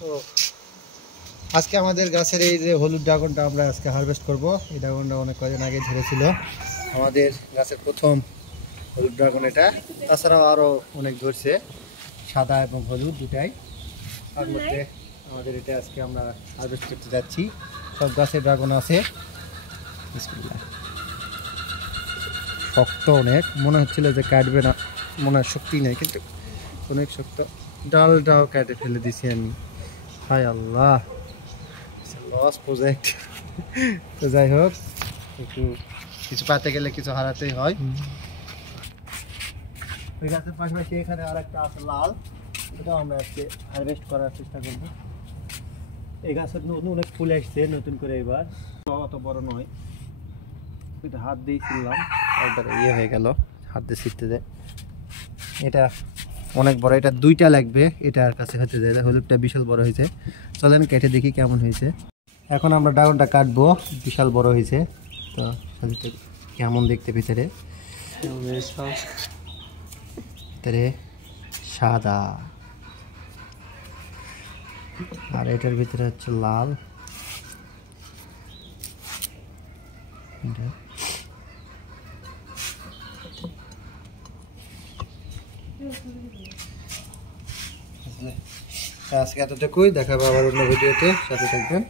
তো আজকে আমাদের গাছের এই যে হলুদ ড্রাগনটা আমরা আজকে হারভেস্ট করব। এই ড্রাগনটা অনেক কদিন আগে ধরেছিল আমাদের গাছের প্রথম হলুদ ড্রাগন এটা। তাছাড়াও আরও অনেক ধরছে, সাদা এবং হলুদ দুটাই। তার মধ্যে আমাদের এটা আজকে আমরা হারভেস্ট করতে যাচ্ছি। সব গাছের ড্রাগন আছে। শক্ত অনেক, মনে হচ্ছিল যে কাটবে না, মনে হয় শক্তি নেই, কিন্তু অনেক শক্ত। ডালটাও কেটে ফেলে দিছি আমি। হায় আল্লাহ, লস প্রজেক্ট। তো যাই হোক, একটু কিছু পাতে গেলে কিছু হারাতেই হয়। ওই গাছের পাশাপাশি এখানে আর একটা আছে লাল, এটাও আমরা আজকে হারভেস্ট করার চেষ্টা করব। এই গাছের নতুন অনেক ফুল আসছে নতুন করে, এবার অত বড় নয়, এটা হাত দিয়ে ছিললাম, একবারে ইয়ে হয়ে গেল হাত দিয়ে ছিটতে যায়। এটা অনেক বড়, এটা দুইটা লাগবে, এটার কাছে হতে যায়। হলুদটা বিশাল বড় হয়েছে, চলেন কেটে দেখি কেমন হয়েছে। এখন আমরা ড্রাগনটা কাটবো, বিশাল বড় হয়েছে। তো কেমন দেখতে ভিতরে, ভিতরে সাদা, আর এটার ভিতরে হচ্ছে লাল। আজকে এতটুকুই, দেখাবো আবার অন্য ভিডিওতে, সাথে থাকবেন।